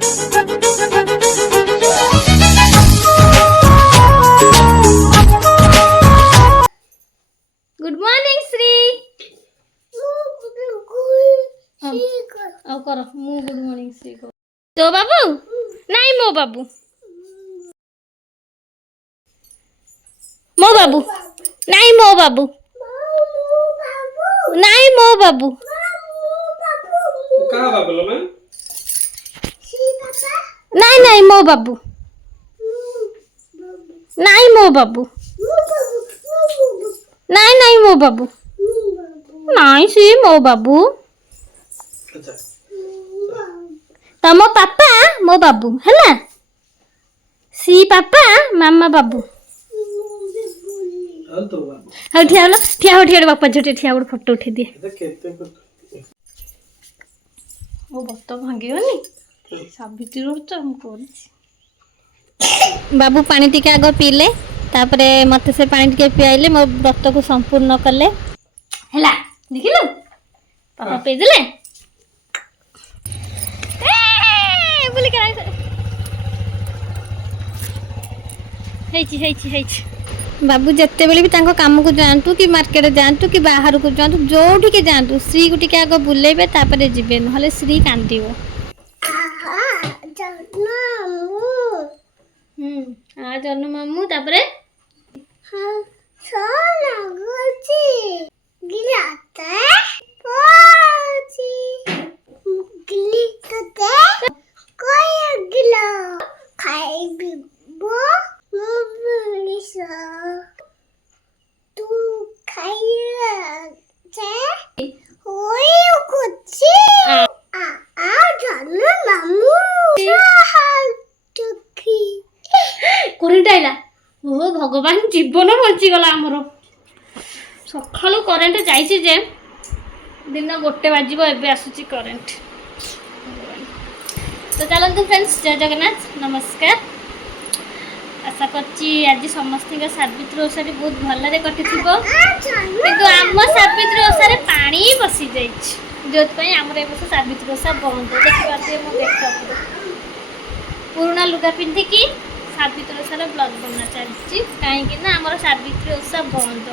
Good morning Shri कर मु good morning Shri को तो बाबू नहीं मो बाबू नहीं मो बाबू नहीं मो बाबू कहाँ बाबू लो मैं नहीं मो बाबू नहीं मो बाबू नहीं मो बाबू नहीं सी मो बाबू तम पापा मो बाबू है सी पापा मामा बाबू हाँ ठिया बापा झूठे ठिया गोटे फोटो उठे दिए वो बत भांगनी सावित्री बाबू पानी टिके आग पीले तापरे मते से पानी टिके पियाइले मो व्रत को संपूर्ण कले हैला देखिलु पापा पे देले बोली कराई हेची बाबू जिते बेले भी तांको काम को जातु कि मार्केट जातु कि बाहर को जातु जोठी के जातु श्री को टिके आग बुलेबे तापरे जिबे नहले श्री कांदिबो आ जन्म मामू तापरे हाँ सोना गोची गिलाते पोची गिली कते कोई गिला खाई बिबो मुबलिसा तू खाइया जे होई गोची आ जन्म मामू करेन्ट आइला ओ भगवान जीवन बंचीगला आमर सकालू करेन्ट जाइए जे दिन 1 बाजिब एबे आसुची करेन्ट तो चलतु फ्रेंड्स जय जगन्नाथ नमस्कार आशा करची आज समस्त सावित्री ओषा बहुत भलरे कटि किंतु आम सावित्री ओषा पानी बसी जाइए जो आमर ए वर्ष सावित्री ओषा बंद देखिए मुझे पुराना लुगा पिंधिकी सावित्री ओषार ब्लॉग बना चलती कहीं आमर सावित्री ओषा बंद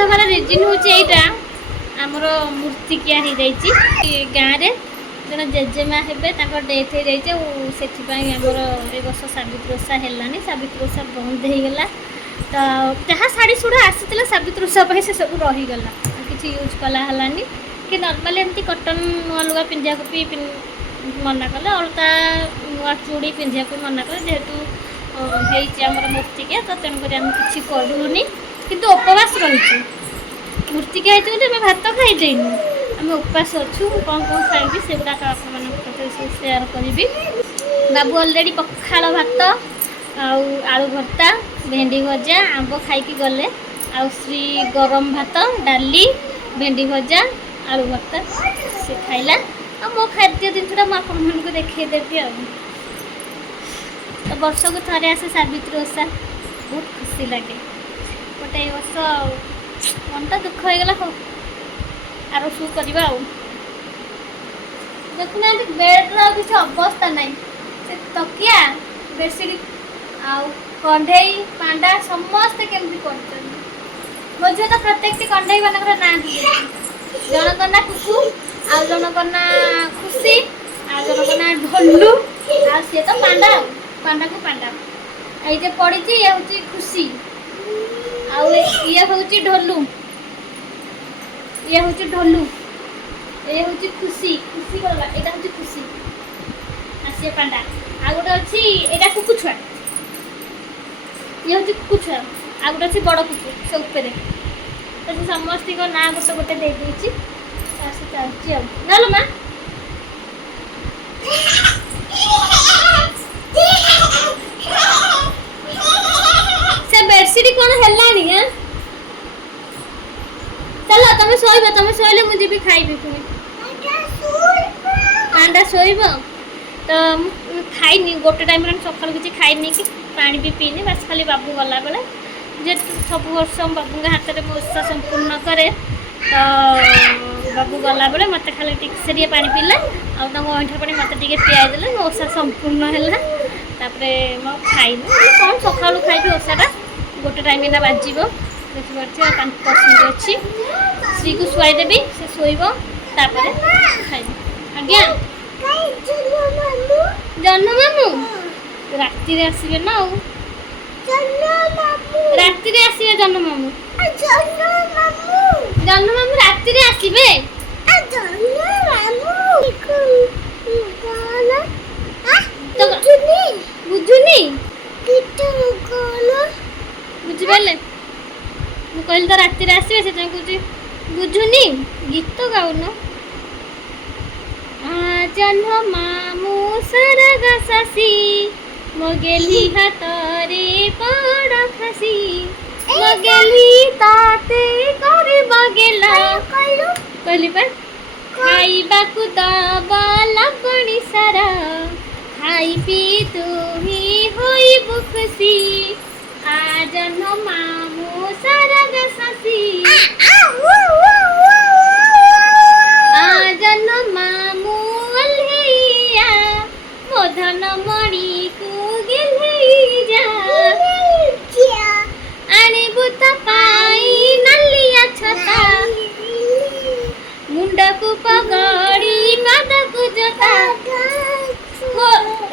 हमारा रिजन हूँ आमर मूर्तिकिया हो गाँव में जन जेजेमा हे डेथ हो जाए से आमर ए वर्ष सावित्री ओषा है सावित्री ओषा बंद हो गला तो जहाँ शाढ़ी सुढ़ा आसी सावित्री ओषा से सब रहीगला किसी यूज कलानी कि नर्माली एमती कटन नुआ लुगा पिंधा को भी मना कले अलता नुआ चूड़ी पिंधा को मना कले जेहेतु होमर मूर्तिकिया तो तेणुक आम कि करूनी किंतु उपवास रही मूर्तिकिया होती भात खाईदेनु आम उपवास अच्छु कौन खाइबी से गुड़ाक सेयार करी बाबू अलरेडी पखाड़ भात आलू भर्ता भेंडी भजा आंब खाई गले आउ श्री गरम भात डाली भेंडी भजा आलू भर्ता से खाइला आ मो खाद्य जिनसा मुझे देखदेवी तो वर्ष को थे आसे सावित्री ओषा बहुत खुशी लगे बट ये वर्ष मनटा दुख हो गला आर शू करवा देखुना बेड्र किसी अवस्था ना से तकिया बेडसीट आउ कंढे पांडा समस्ते केमती कर मो झील तो प्रत्येक कंढे मान ना जनक ना कुकु आ जनक ना खुशी आ जनक ना ढोलू आ सी तो पांडा पांडा को पांडा ये पड़ी ये हूँ खुशी ये हूँ ढोलू ये हूँ ढोलू ये हूँ खुशी खुशी गला यहाँ हूँ खुशी आ सी पांडा आ गोटे अच्छी यहाँ कुकु छुआ ये हूँ कुकु छुआ आ गोटे अच्छी बड़ कुकु से उपरे तो समस्त ना गोटे गोटे दे देती चलती आलो माँ से बेडसीट कौन है चलो तुम शोल मुझे भी खाइबी पुणी पांडा शोब तो खाईनी गोटे टाइम सकाल किसी खाईनी कि पानी भी पीनी बस खाली बाबू गला बेले जे सब वर्ष बाबू हाथ में ओषा संपूर्ण करे तो बाबू गलाबे मत खाली टिके पानी पीला आईठा पानी मत टे पियादेले मो ओषा संपूर्ण है खाइबू कौन सका खाइबी ओषाटा गोटे टाइम एना बाजिब देखिए 5% अच्छी श्री को शुआईदेवी से शोब खाइबी आज्ञा जन्म मामू राति आसबे ना राति आसबे जन्म मामू जन्म मामू राति आसबे बुझुनी बुझिपारे मुझे कहली तो राति आसबे से कह बुझुनी गीत गाउन जन्म मामू सरग शशि मगेली हाथरे पड़ खसी मगेली ताते करे बगेला कहली पर खाइबा को दबा लगनी सारा खाई पी तू ही होइबु खुशी आ जन्म मामू सरग शशि आ जन्म मामू अल्हैया मोधन मणि को गिल्है जा आने बुत पाई नलिया छता मुंडा को पगड़ी पाद को जोता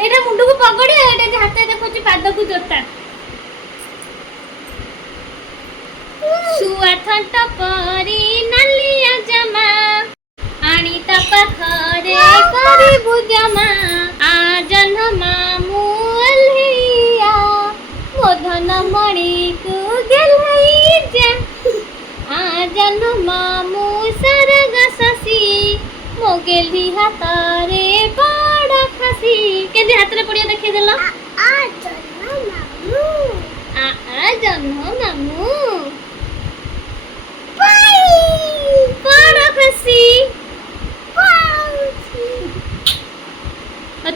एटा मुंडा को पगड़ी एटा हाथ देखो पाद को जोता सुआ थंट परी नलिया जमा आनी पाखरे करिबु जमा आ जन्म मामू अल्हैया मोधन मणि को गिल्है जा आ जन्म मामू सरग शशि मोगेली हाथरे बड़ खसी केंदी हाथरे पड़िया देखै देला आ जन्म मामू आ जन्म मामू बड़ खसी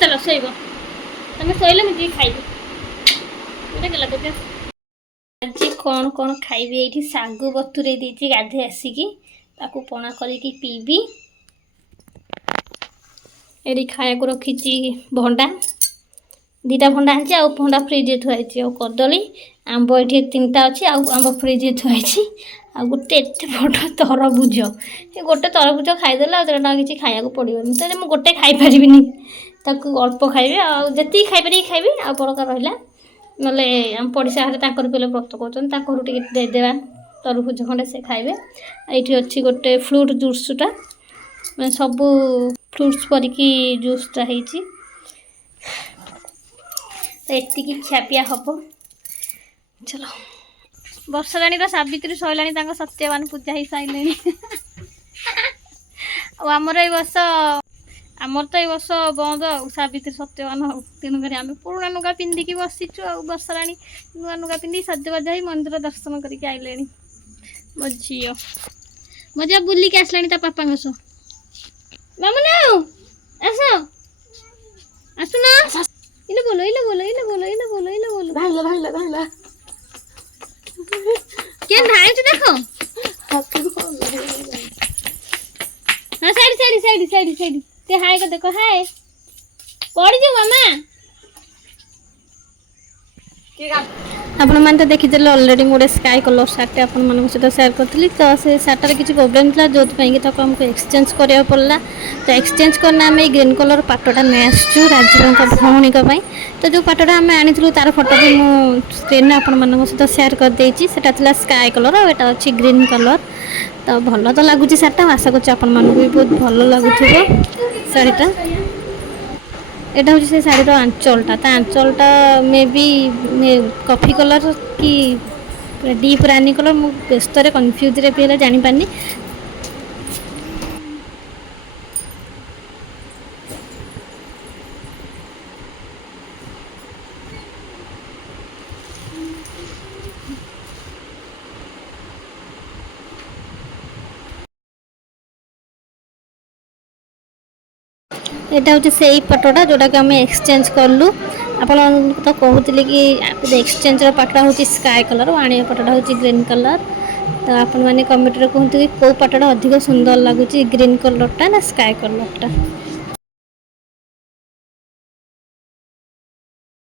चलो शोब तुम शोले मुझे खाइबी आज कौन कौन खाइबी ये सागु बतुरे देती गाधे आसिकी ताकू पणा करके पीबी ये खाया को रखी भंडा 2टा भंडा आनी आ भंडा फ्रिज थुआई कदली आंब ये 3टा अच्छी आंब फ्रिज थुआई आ गोटे एत बड़ तरबुज ये गोटे तरबुज खाईदेला आ कि खाया पड़ोनी तो मुझे गोटे खाईपारि ताकू अल्प खाइबे आती खाईपारि खाइबी आ बड़का रहा ना आम पड़ोसा हाथ तक पहले व्रत कर देदेवा तरबुज खंडे से खाइबे ये अच्छी गोटे फ्रूट जूसटा मैं सब फ्रूट्स परिकी जूसटा होती एतिकी खियापिया हम चलो वर्षराणी सावित्री सैला सत्यवान पूजा हो सारे आमर ये वर्ष आमर तो ये वर्ष बंद सावित्री सत्यवान तेणुक आम पुराणा नुगा पिंधिकी बसीचु आ वर्षराणी नुआ नुगा पिंधि सजबाज हो मंदिर दर्शन करके आइले मो झी मो झी बुलिक आसला ता पापा सो मामुना आस आसुना इले बोलो इले बोलो इले बोलो इले बोलो इले बोलो धाइला धाइला धाइला के धाइ छ देखो हां side side side side side ते हाय को देखो हाय पड़ी जो मामा के आपण मान तो देखि देले already mode sky colour shirt आपण मान सहित शेयर करथली तो से शर्टर किसी प्रॉब्लम था जो कि हमको एक्सचेंज करिया पड़ला तो एक्सचेंज करना आम ग्रीन कलर पाटटा नहीं आसचु राजीव भौणी तो जो पाटटा आम आनी तार फोटो भी मुझे स्क्रीन में आपण सहित शेयर कर देछि सेटा थिला स्काई कलर और एटा अछि ग्रीन कलर तो भल तो लगुच शार्टा आशा कर भी बहुत भल लगुव शाढ़ीटा एटा हूँ से शाढ़ीर आंचलटा आंचलटा मे बी कॉफी कलर कि डीप रानी कलर मु व्यस्त कन्फ्यूज रे भी जानी पानी यहाँ हूँ से पटटा जोटा कि आम एक्सचेंज कलु आप तो कहते कि एक्सचेंज पाटटा हूँ स्काई कलर आने पटटा हूँ ग्रीन कलर ତ ଆପଣମାନେ କମେଣ୍ଟରେ କୁହନ୍ତୁ କି କେଉଁ ପାଟଟା ଅଧିକ ସୁନ୍ଦର ଲାଗୁଛି, ଗ୍ରୀନ୍ କଲର୍ଟା ନା ସ୍କାଏ କଲର୍ଟା।